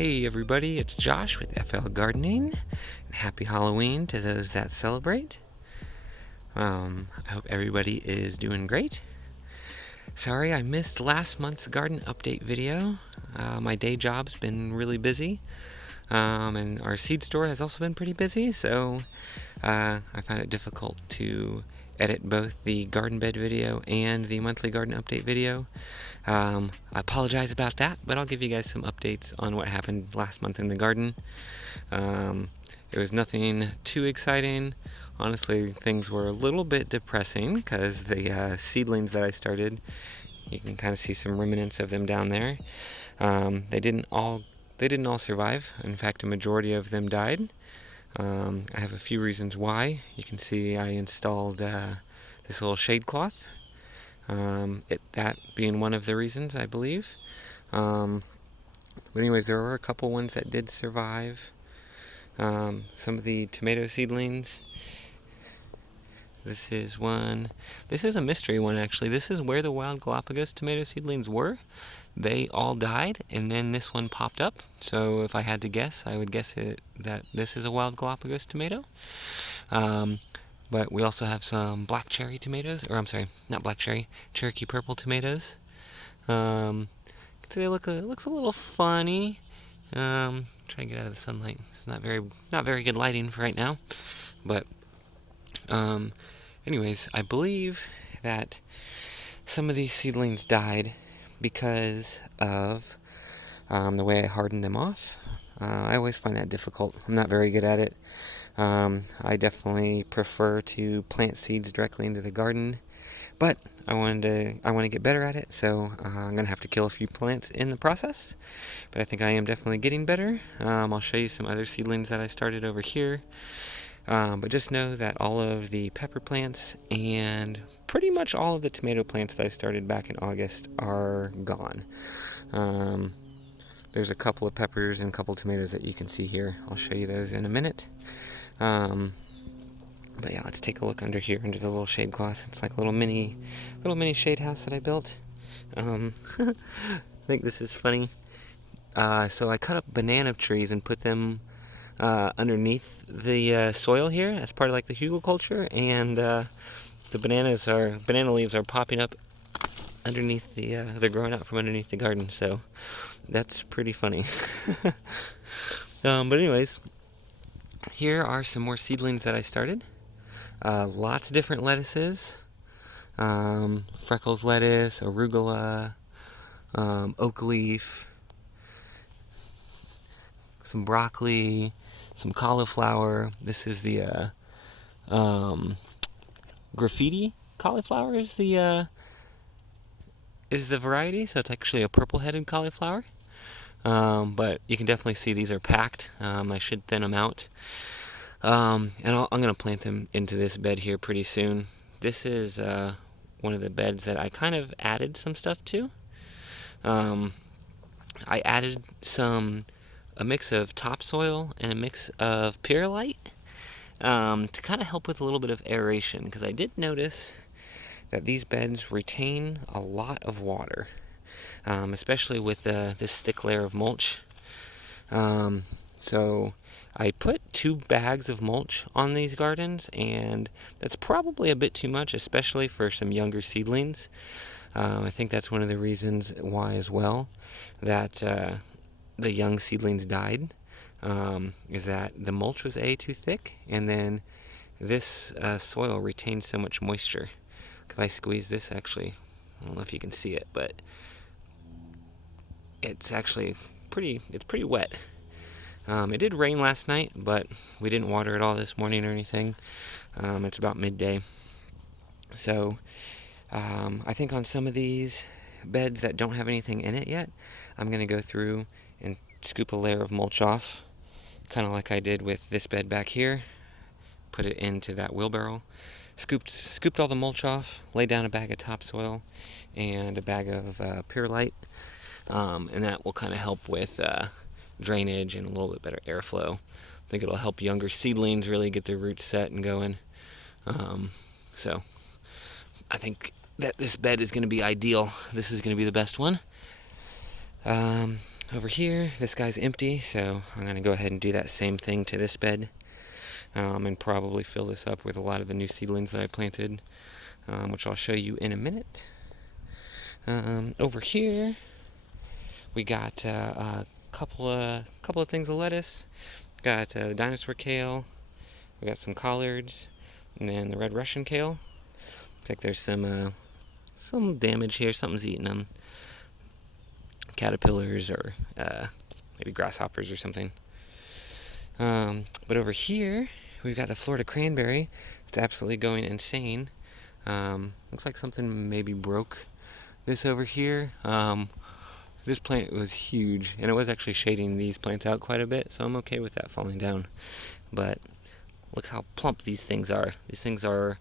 Hey everybody, it's Josh with FL Gardening, and happy Halloween to those that celebrate. I hope everybody is doing great. Sorry I missed last month's garden update video. My day job's been really busy, and our seed store has also been pretty busy, so I found it difficult to edit both the garden bed video and the monthly garden update video. I apologize about that, but I'll give you guys some updates on what happened last month in the garden. It was nothing too exciting. Honestly, things were a little bit depressing because the seedlings that I started, you can kind of see some remnants of them down there. They didn't all survive. In fact, a majority of them died. I have a few reasons why. You can see I installed this little shade cloth. That being one of the reasons, I believe. But anyways, there were a couple ones that did survive. Some of the tomato seedlings. This is one. This is a mystery one, actually. This is where the wild Galapagos tomato seedlings were. They all died, and then this one popped up. So if I had to guess, I would guess that this is a wild Galapagos tomato. But we also have some black cherry tomatoes, or I'm sorry, not black cherry, Cherokee purple tomatoes. So they looks a little funny. Try to get out of the sunlight. It's not very good lighting for right now. But anyways, I believe that some of these seedlings died because of the way I hardened them off. I always find that difficult. I'm not very good at it. I definitely prefer to plant seeds directly into the garden, but I want to get better at it, so I'm gonna have to kill a few plants in the process. But I think I am definitely getting better. I'll show you some other seedlings that I started over here. But just know that all of the pepper plants and pretty much all of the tomato plants that I started back in August are gone. There's a couple of peppers and a couple of tomatoes that you can see here. I'll show you those in a minute. But yeah, let's take a look under here, under the little shade cloth. It's like a little mini shade house that I built. I think this is funny. So I cut up banana trees and put them underneath the soil here as part of like the hugelkultur, and the banana leaves are popping up underneath they're growing out from underneath the garden, so that's pretty funny. But anyways, here are some more seedlings that I started. Lots of different lettuces. Freckles lettuce, arugula, oak leaf, some broccoli, some cauliflower. This is the graffiti cauliflower is the variety, so it's actually a purple-headed cauliflower. But you can definitely see these are packed. I should thin them out. And I'm going to plant them into this bed here pretty soon. This is one of the beds that I kind of added some stuff to. I added a mix of topsoil and a mix of perlite to kind of help with a little bit of aeration, because I did notice that these beds retain a lot of water, especially with this thick layer of mulch. So I put 2 bags of mulch on these gardens, and that's probably a bit too much, especially for some younger seedlings. I think that's one of the reasons why as well that the young seedlings died, is that the mulch was too thick, and then this soil retains so much moisture. If I squeeze this, actually, I don't know if you can see it, but it's actually pretty wet. It did rain last night, but we didn't water it all this morning or anything. It's about midday. So I think on some of these beds that don't have anything in it yet, I'm going to go through and scoop a layer of mulch off, kind of like I did with this bed back here. Put it into that wheelbarrow. Scooped all the mulch off, laid down a bag of topsoil and a bag of perlite, and that will kind of help with drainage and a little bit better airflow. I think it'll help younger seedlings really get their roots set and going. So I think that this bed is going to be ideal. This is going to be the best one. Over here, this guy's empty, so I'm going to go ahead and do that same thing to this bed, and probably fill this up with a lot of the new seedlings that I planted, which I'll show you in a minute. Over here, we got a couple of things of lettuce. Got the dinosaur kale. We got some collards, and then the red Russian kale. Looks like there's some damage here. Something's eating them. Caterpillars or maybe grasshoppers or something. But over here, we've got the Florida cranberry. It's absolutely going insane. Looks like something maybe broke this over here. This plant was huge, and it was actually shading these plants out quite a bit, so I'm okay with that falling down. But look how plump these things are. These things are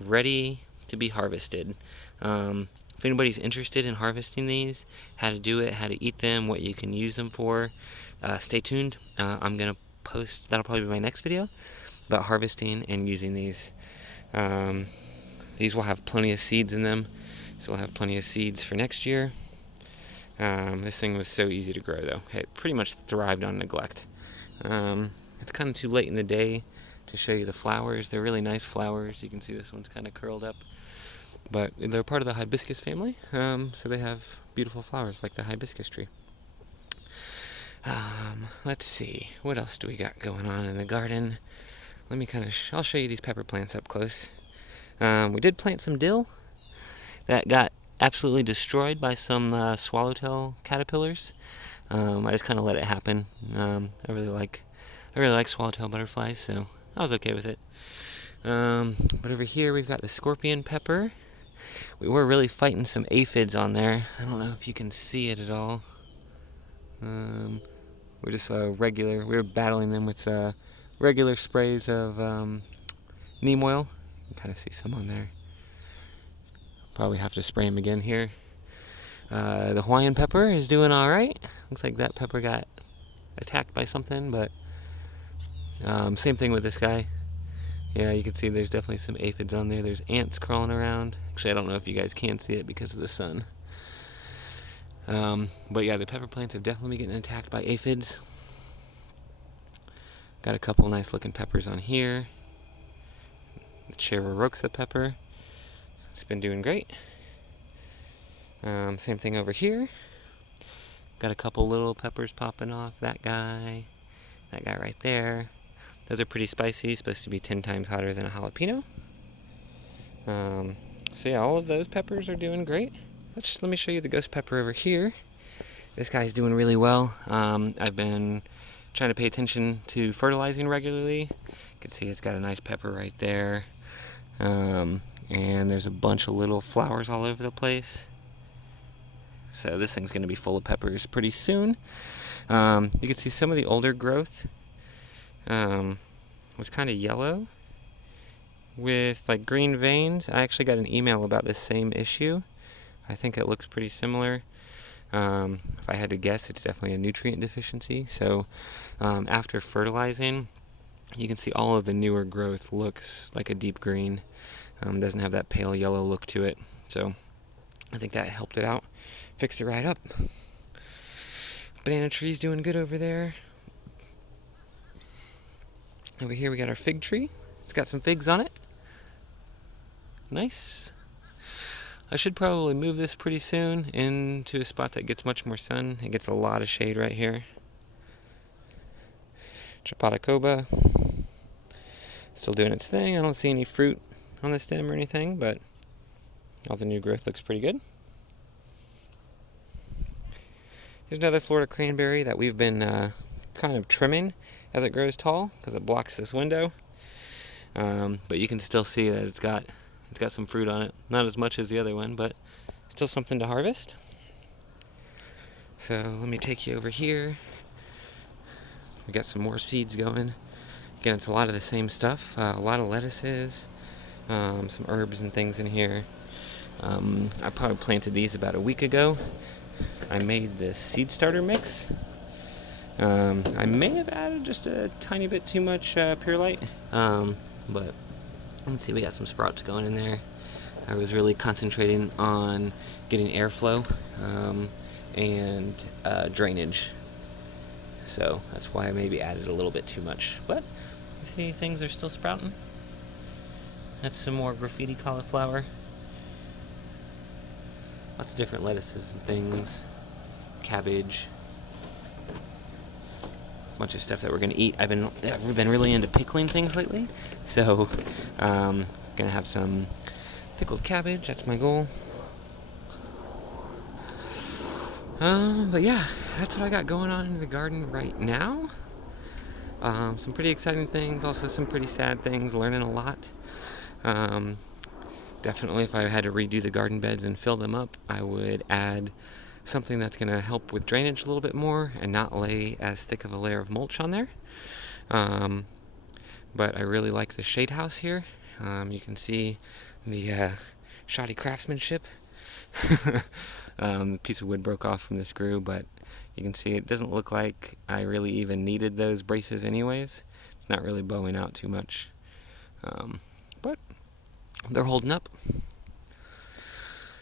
ready to be harvested. If anybody's interested in harvesting these, how to do it, how to eat them, what you can use them for, stay tuned. I'm going to post, that'll probably be my next video, about harvesting and using these. These will have plenty of seeds in them, so we'll have plenty of seeds for next year. This thing was so easy to grow, though. It pretty much thrived on neglect. It's kind of too late in the day to show you the flowers. They're really nice flowers. You can see this one's kind of curled up. But they're part of the hibiscus family, so they have beautiful flowers like the hibiscus tree. Let's see, what else do we got going on in the garden? Let me I'll show you these pepper plants up close. We did plant some dill that got absolutely destroyed by some swallowtail caterpillars. I just kind of let it happen. I really like swallowtail butterflies, so I was okay with it. But over here we've got the scorpion pepper. We were really fighting some aphids on there. I don't know if you can see it at all. We're just we were battling them with regular sprays of neem oil. You can kind of see some on there. Probably have to spray them again here. The Hawaiian pepper is doing all right. Looks like that pepper got attacked by something, but same thing with this guy. Yeah, you can see there's definitely some aphids on there. There's ants crawling around. Actually, I don't know if you guys can see it because of the sun. But yeah, the pepper plants have definitely been getting attacked by aphids. Got a couple nice looking peppers on here. The Cheroroxa pepper. It's been doing great. Same thing over here. Got a couple little peppers popping off. That guy right there. Those are pretty spicy, supposed to be 10 times hotter than a jalapeno. So yeah, all of those peppers are doing great. Let me show you the ghost pepper over here. This guy's doing really well. I've been trying to pay attention to fertilizing regularly. You can see it's got a nice pepper right there. And there's a bunch of little flowers all over the place. So this thing's going to be full of peppers pretty soon. You can see some of the older growth was kind of yellow with like green veins. I actually got an email about this same issue. I think it looks pretty similar. If I had to guess, it's definitely a nutrient deficiency. So after fertilizing, you can see all of the newer growth looks like a deep green. Doesn't have that pale yellow look to it. So I think that helped it out. Fixed it right up. Banana tree's doing good over there. Over here we got our fig tree. It's got some figs on it. Nice. I should probably move this pretty soon into a spot that gets much more sun. It gets a lot of shade right here. Chapatacoba. Still doing its thing. I don't see any fruit on the stem or anything, but all the new growth looks pretty good. Here's another Florida cranberry that we've been kind of trimming as it grows tall because it blocks this window. But you can still see that it's got some fruit on it. Not as much as the other one, but still something to harvest. So let me take you over here. We got some more seeds going. Again, it's a lot of the same stuff. A lot of lettuces, some herbs and things in here. I probably planted these about a week ago. I made the seed starter mix. I may have added just a tiny bit too much Purelite, but let's see, we got some sprouts going in there. I was really concentrating on getting airflow and drainage. So that's why I maybe added a little bit too much. But see, things are still sprouting. That's some more graffiti cauliflower. Lots of different lettuces and things. Cabbage. Bunch of stuff that we're gonna eat. I've been really into pickling things lately, so gonna have some pickled cabbage. That's my goal. But yeah, that's what I got going on in the garden right now. Some pretty exciting things, also some pretty sad things. Learning a lot. Definitely, if I had to redo the garden beds and fill them up, I would add something that's going to help with drainage a little bit more and not lay as thick of a layer of mulch on there. But I really like the shade house here. You can see the shoddy craftsmanship. The piece of wood broke off from the screw, but you can see it doesn't look like I really even needed those braces anyways. It's not really bowing out too much. But they're holding up.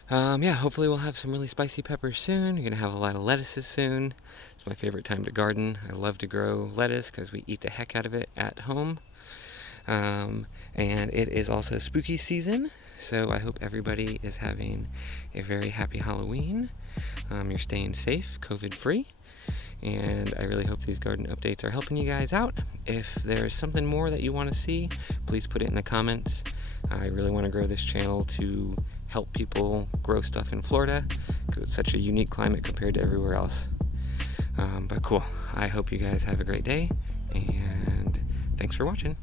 Yeah, hopefully we'll have some really spicy peppers soon. We're going to have a lot of lettuces soon. It's my favorite time to garden. I love to grow lettuce because we eat the heck out of it at home. And it is also spooky season, so I hope everybody is having a very happy Halloween. You're staying safe, COVID-free. And I really hope these garden updates are helping you guys out. If there's something more that you want to see, please put it in the comments. I really want to grow this channel to help people grow stuff in Florida because it's such a unique climate compared to everywhere else. But cool. I hope you guys have a great day, and thanks for watching.